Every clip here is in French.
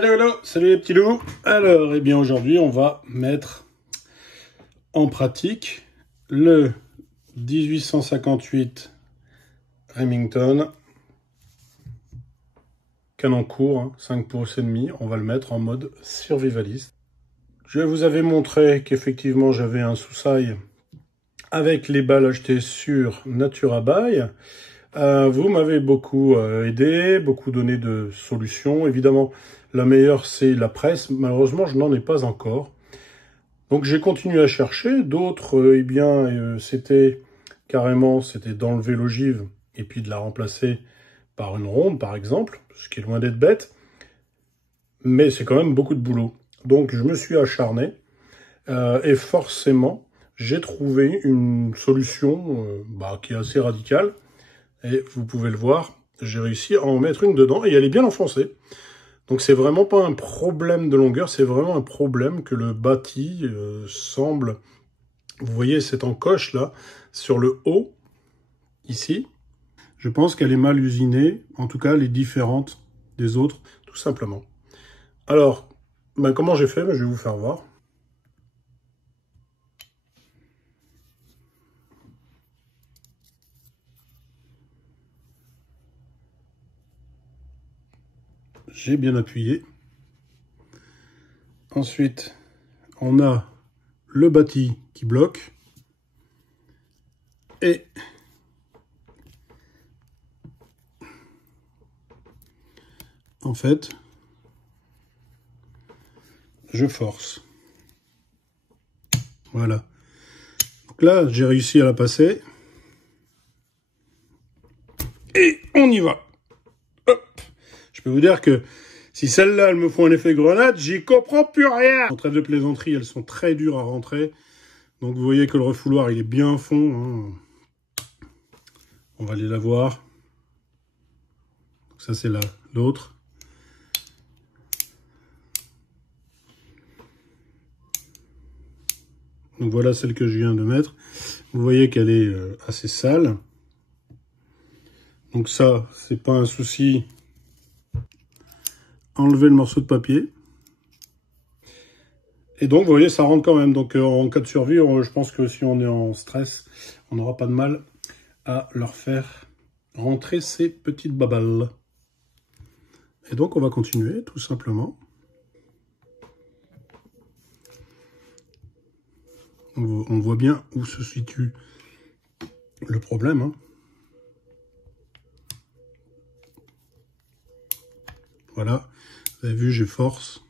Hello, hello, salut les petits loups. Alors, eh bien aujourd'hui, on va mettre en pratique le 1858 Remington. Canon court, hein, 5 pouces et demi. On va le mettre en mode survivaliste. Je vous avais montré qu'effectivement, j'avais un sous-sail avec les balles achetées sur Naturabuy. Vous m'avez beaucoup aidé, beaucoup donné de solutions. Évidemment, la meilleure, c'est la presse. Malheureusement, je n'en ai pas encore. Donc, j'ai continué à chercher. D'autres, c'était carrément, c'était d'enlever l'ogive et puis de la remplacer par une ronde, par exemple, ce qui est loin d'être bête. Mais c'est quand même beaucoup de boulot. Donc, je me suis acharné et forcément, j'ai trouvé une solution qui est assez radicale. Et vous pouvez le voir, j'ai réussi à en mettre une dedans et elle est bien enfoncée. Donc c'est vraiment pas un problème de longueur, c'est vraiment un problème que le bâti semble... Vous voyez cette encoche là, sur le haut, ici. Je pense qu'elle est mal usinée, en tout cas elle est différente des autres, tout simplement. Alors, comment j'ai fait? Je vais vous faire voir. J'ai bien appuyé. Ensuite, on a le bâti qui bloque. Et en fait, je force. Voilà. Donc là, j'ai réussi à la passer. Et on y va. Hop. Je peux vous dire que si celles-là, elles me font un effet grenade, j'y comprends plus rien. En trêve de plaisanterie, elles sont très dures à rentrer. Donc vous voyez que le refouloir, il est bien fond. Hein. On va aller la voir. Donc ça, c'est l'autre. Donc voilà celle que je viens de mettre. Vous voyez qu'elle est assez sale. Donc ça, c'est pas un souci. Enlever le morceau de papier. Et donc, vous voyez, ça rentre quand même. Donc, en cas de survie, je pense que si on est en stress, on n'aura pas de mal à leur faire rentrer ces petites babales. Et donc, on va continuer, tout simplement. On voit bien où se situe le problème. Hein. Voilà. Vous avez vu, j'ai force.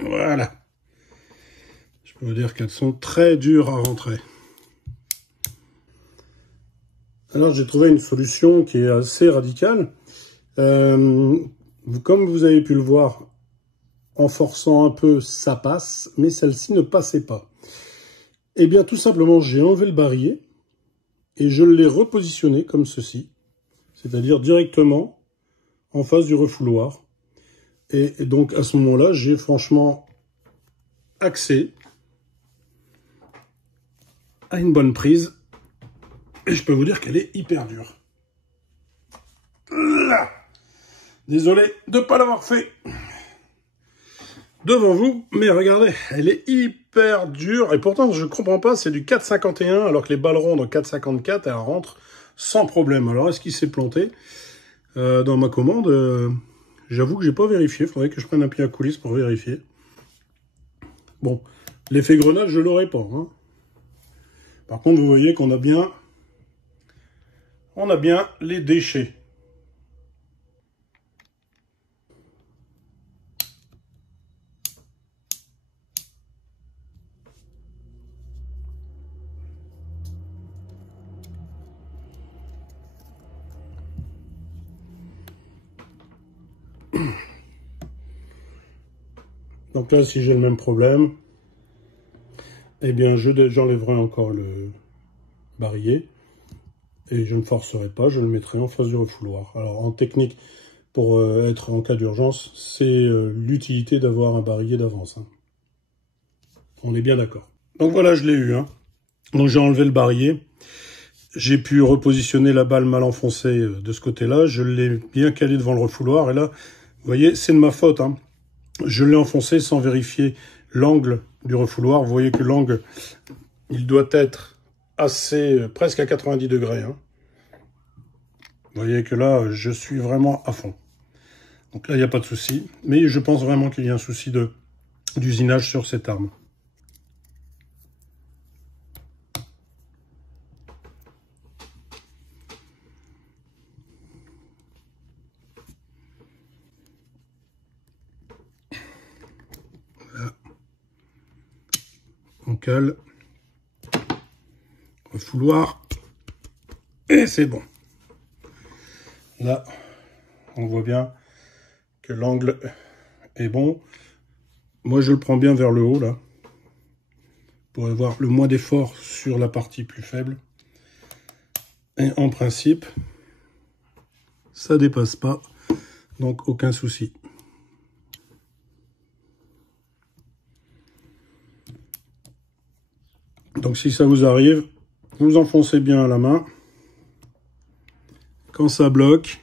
Voilà. Je peux vous dire qu'elles sont très dures à rentrer. Alors, j'ai trouvé une solution qui est assez radicale. Comme vous avez pu le voir, en forçant un peu, ça passe, mais celle-ci ne passait pas. Eh bien, tout simplement, j'ai enlevé le barillet et je l'ai repositionné comme ceci, c'est-à-dire directement en face du refouloir. Et donc, à ce moment-là, j'ai franchement accès à une bonne prise. Et je peux vous dire qu'elle est hyper dure. Là. Désolé de ne pas l'avoir fait devant vous, mais regardez, elle est hyper dure. Et pourtant, je ne comprends pas, c'est du 4,51, alors que les balles rondes en 4,54, elles rentrent sans problème. Alors, est-ce qu'il s'est planté dans ma commande? J'avoue que j'ai pas vérifié. Il faudrait que je prenne un pied à coulisse pour vérifier. Bon, l'effet grenade, je l'aurai pas. Hein. Par contre, vous voyez qu'on a bien... On a bien les déchets. Donc là, si j'ai le même problème, eh bien, j'enlèverai encore le barillet et je ne forcerai pas, je le mettrai en face du refouloir. Alors, en technique, pour être en cas d'urgence, c'est l'utilité d'avoir un barillet d'avance. Hein. On est bien d'accord. Donc voilà, je l'ai eu. Hein. Donc j'ai enlevé le barillet. J'ai pu repositionner la balle mal enfoncée de ce côté-là. Je l'ai bien calé devant le refouloir. Et là, vous voyez, c'est de ma faute. Hein. Je l'ai enfoncé sans vérifier l'angle du refouloir. Vous voyez que l'angle, il doit être assez, presque à 90 degrés. Hein. Vous voyez que là, je suis vraiment à fond. Donc là, il n'y a pas de souci. Mais je pense vraiment qu'il y a un souci d'usinage sur cette arme. Là. On cale. Refouloir. Et c'est bon. Là, on voit bien que l'angle est bon. Moi, je le prends bien vers le haut, là, pour avoir le moins d'effort sur la partie plus faible. Et en principe, ça dépasse pas, donc aucun souci. Donc si ça vous arrive, vous enfoncez bien à la main. Quand ça bloque,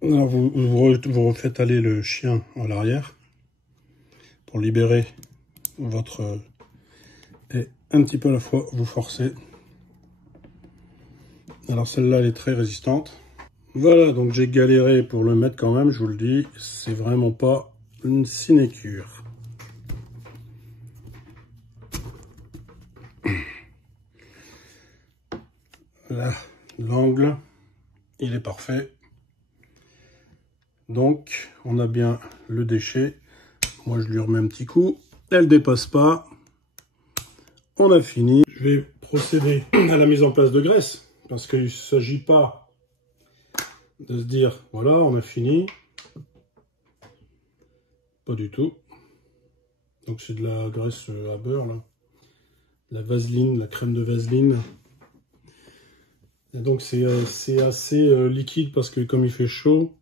alors vous refaites aller le chien à l'arrière pour libérer votre... et un petit peu à la fois, vous forcez. Alors celle-là, elle est très résistante. Voilà, donc j'ai galéré pour le mettre quand même, je vous le dis. C'est vraiment pas une sinécure. Là, l'angle, il est parfait. Donc, on a bien le déchet. Moi, je lui remets un petit coup. Elle dépasse pas. On a fini. Je vais procéder à la mise en place de graisse. Parce qu'il ne s'agit pas de se dire, voilà, on a fini. Pas du tout. Donc, c'est de la graisse à beurre, là. La vaseline, la crème de vaseline. Et donc, c'est assez liquide parce que comme il fait chaud,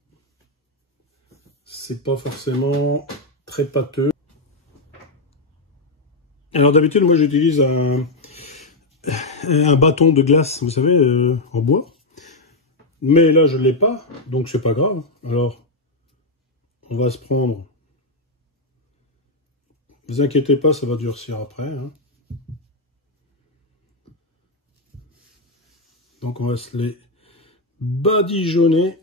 c'est pas forcément très pâteux. Alors d'habitude, moi j'utilise un bâton de glace, vous savez, en bois. Mais là, je ne l'ai pas, donc c'est pas grave. Alors, on va se prendre... Ne vous inquiétez pas, ça va durcir après. Hein. Donc on va se les badigeonner.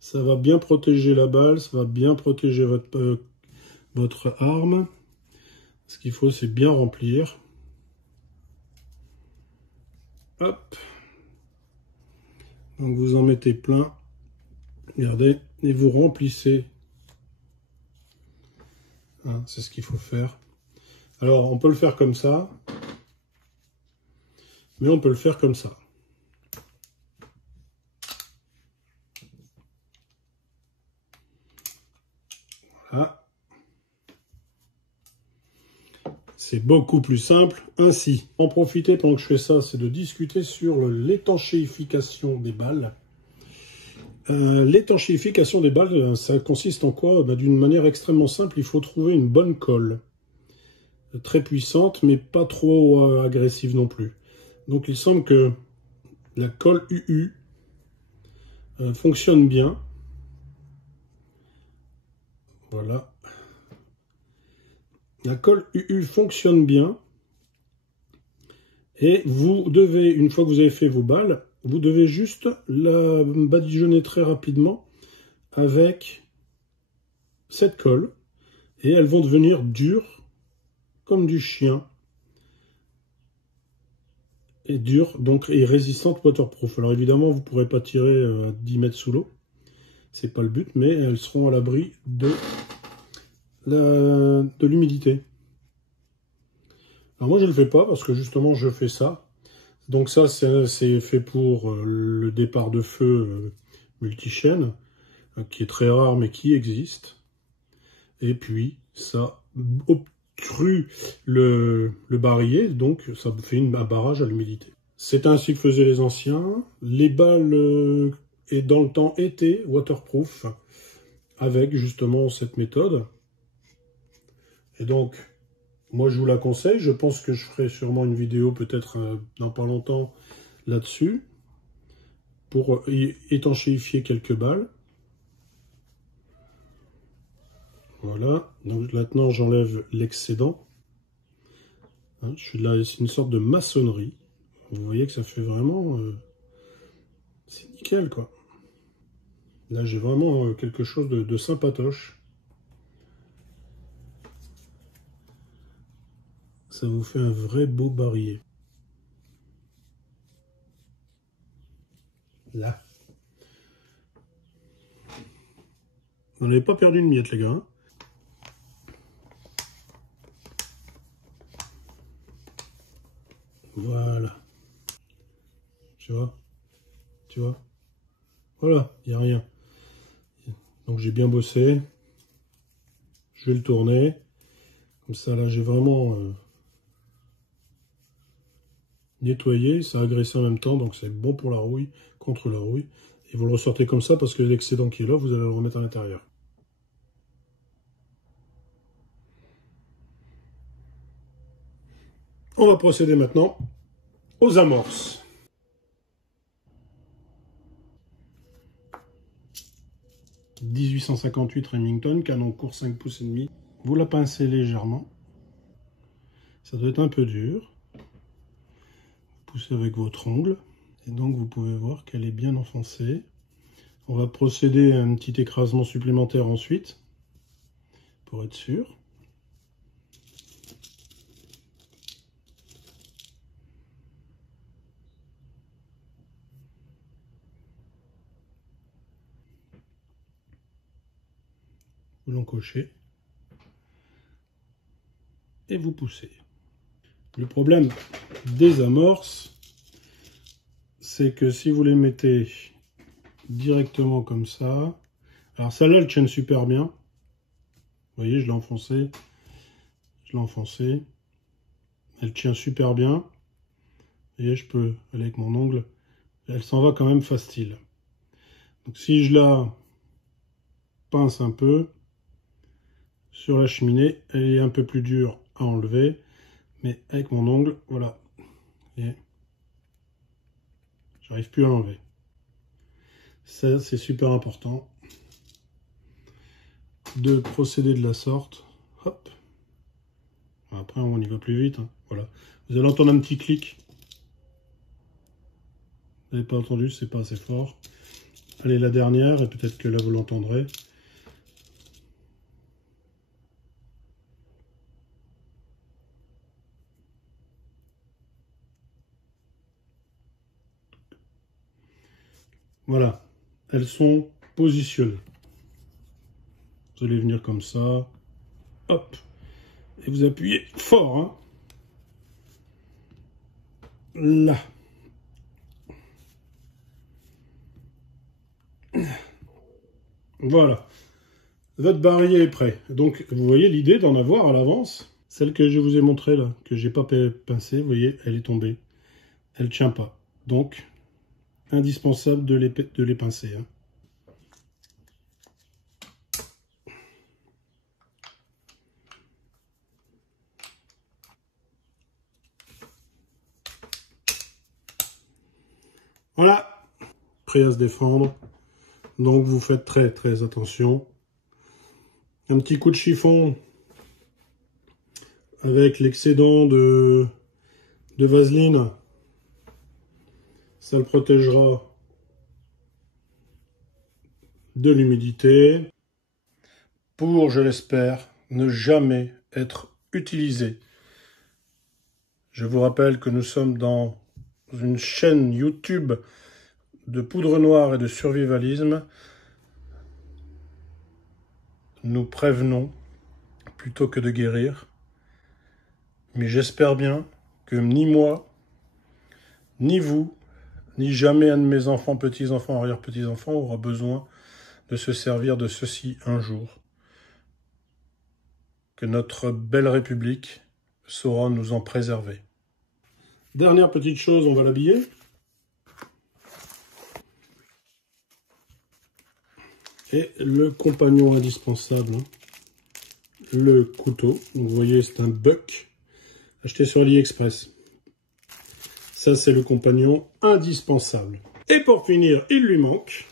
Ça va bien protéger la balle, ça va bien protéger votre arme. Ce qu'il faut, c'est bien remplir. Hop. Donc vous en mettez plein. Regardez. Et vous remplissez. Hein, c'est ce qu'il faut faire. Alors, on peut le faire comme ça. Mais on peut le faire comme ça. Voilà. C'est beaucoup plus simple ainsi. En profiter pendant que je fais ça, c'est de discuter sur l'étanchéification des balles. L'étanchéification des balles, ça consiste en quoi? D'une manière extrêmement simple, il faut trouver une bonne colle. Très puissante, mais pas trop agressive non plus. Donc il semble que la colle UU fonctionne bien. Voilà. La colle UU fonctionne bien. Et vous devez, une fois que vous avez fait vos balles, vous devez juste la badigeonner très rapidement avec cette colle. Et elles vont devenir dures comme du chien. Et dures, donc, et résistantes waterproof. Alors évidemment, vous ne pourrez pas tirer à 10 mètres sous l'eau. C'est pas le but, mais elles seront à l'abri de l'humidité. Alors moi je ne le fais pas parce que justement je fais ça. Donc ça c'est fait pour le départ de feu multichaîne, qui est très rare mais qui existe. Et puis ça obstrue le barillet, donc ça fait un barrage à l'humidité. C'est ainsi que faisaient les anciens. Les balles et dans le temps étaient waterproof avec justement cette méthode. Et donc, moi je vous la conseille. Je pense que je ferai sûrement une vidéo peut-être dans pas longtemps là-dessus pour étanchéifier quelques balles. Voilà. Donc maintenant j'enlève l'excédent. Hein, je suis là, c'est une sorte de maçonnerie. Vous voyez que ça fait vraiment... c'est nickel, quoi. Là, j'ai vraiment quelque chose de sympatoche. Ça vous fait un vrai beau barillet. Là. On n'avait pas perdu une miette, les gars. Hein. Voilà. Tu vois? Tu vois? Voilà, il n'y a rien. Donc j'ai bien bossé. Je vais le tourner. Comme ça, là, j'ai vraiment nettoyé. Ça a agressé en même temps, donc c'est bon pour la rouille, contre la rouille. Et vous le ressortez comme ça, parce que l'excédent qui est là, vous allez le remettre à l'intérieur. On va procéder maintenant aux amorces. « 1858 Remington, canon court 5 pouces et demi. Vous la pincez légèrement. Ça doit être un peu dur. Vous poussez avec votre ongle. Et donc vous pouvez voir qu'elle est bien enfoncée. On va procéder à un petit écrasement supplémentaire ensuite, pour être sûr. Vous l'encochez. Et vous poussez. Le problème des amorces, c'est que si vous les mettez directement comme ça, alors celle-là, elle tient super bien. Vous voyez, je l'ai enfoncé. Je l'ai enfoncé. Elle tient super bien. Vous voyez, je peux aller avec mon ongle. Elle s'en va quand même facile. Donc si je la pince un peu sur la cheminée, elle est un peu plus dure à enlever. Mais avec mon ongle, voilà. Et j'arrive plus à l'enlever. Ça, c'est super important de procéder de la sorte. Hop. Après, on y va plus vite. Hein. Voilà. Vous allez entendre un petit clic. Vous n'avez pas entendu, c'est pas assez fort. Allez, la dernière, et peut-être que là, vous l'entendrez. Voilà. Elles sont positionnées. Vous allez venir comme ça. Hop. Et vous appuyez fort. Hein. Là. Voilà. Votre barillet est prêt. Donc, vous voyez l'idée d'en avoir à l'avance. Celle que je vous ai montrée là, que j'ai pas pincée, vous voyez, elle est tombée. Elle tient pas. Donc, indispensable de les pincer. Hein. Voilà. Prêt à se défendre. Donc, vous faites très très attention. Un petit coup de chiffon avec l'excédent de vaseline. Ça le protégera de l'humidité. Pour, je l'espère, ne jamais être utilisé. Je vous rappelle que nous sommes dans une chaîne YouTube de poudre noire et de survivalisme. Nous prévenons plutôt que de guérir. Mais j'espère bien que ni moi, ni vous, ni jamais un de mes enfants, petits-enfants, arrière-petits-enfants aura besoin de se servir de ceci un jour. Que notre belle République saura nous en préserver. Dernière petite chose, on va l'habiller. Et le compagnon indispensable, hein, le couteau. Donc, vous voyez, c'est un buck acheté sur AliExpress. Ça, c'est le compagnon indispensable. Et pour finir, il lui manque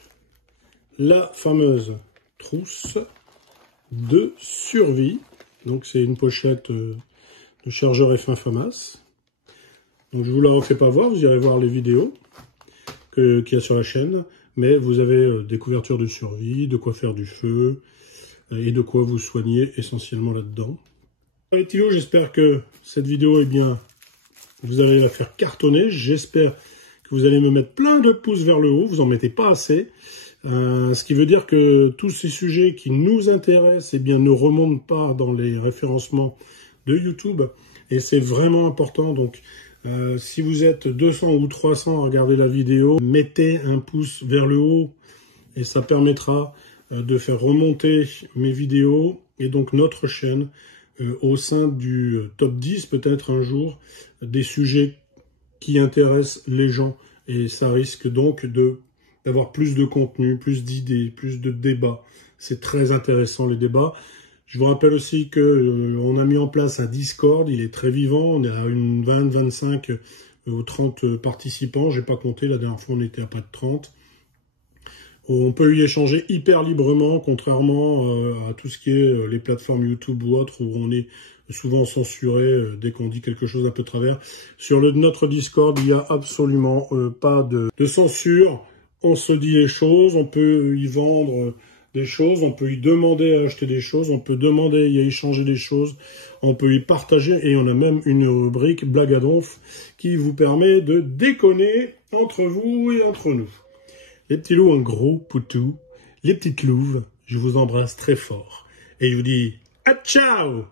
la fameuse trousse de survie. Donc, c'est une pochette de chargeur F1 FAMAS. Donc, je ne vous la refais pas voir, vous irez voir les vidéos qu'il y a sur la chaîne. Mais vous avez des couvertures de survie, de quoi faire du feu et de quoi vous soigner essentiellement là-dedans. Les petits loups, j'espère que cette vidéo, vous allez la faire cartonner. J'espère que vous allez me mettre plein de pouces vers le haut. Vous en mettez pas assez. Ce qui veut dire que tous ces sujets qui nous intéressent, eh bien, ne remontent pas dans les référencements de YouTube. Et c'est vraiment important. Donc, si vous êtes 200 ou 300 à regarder la vidéo, mettez un pouce vers le haut. Et ça permettra de faire remonter mes vidéos et donc notre chaîne au sein du top 10 peut-être un jour des sujets qui intéressent les gens. Et ça risque donc d'avoir plus de contenu, plus d'idées, plus de débats. C'est très intéressant les débats. Je vous rappelle aussi que on a mis en place un Discord, il est très vivant, on est à une 20, 25 ou 30 participants, j'ai pas compté, la dernière fois on était à pas de 30. On peut y échanger hyper librement, contrairement à tout ce qui est les plateformes YouTube ou autres, où on est souvent censuré dès qu'on dit quelque chose un peu de travers. Sur notre Discord, il n'y a absolument pas de censure. On se dit les choses, on peut y vendre des choses, on peut y demander à acheter des choses, on peut demander à y échanger des choses, on peut y partager, et on a même une rubrique blague à donf qui vous permet de déconner entre vous et entre nous. Les petits loups, un gros poutou. Les petites louves, je vous embrasse très fort. Et je vous dis à ciao!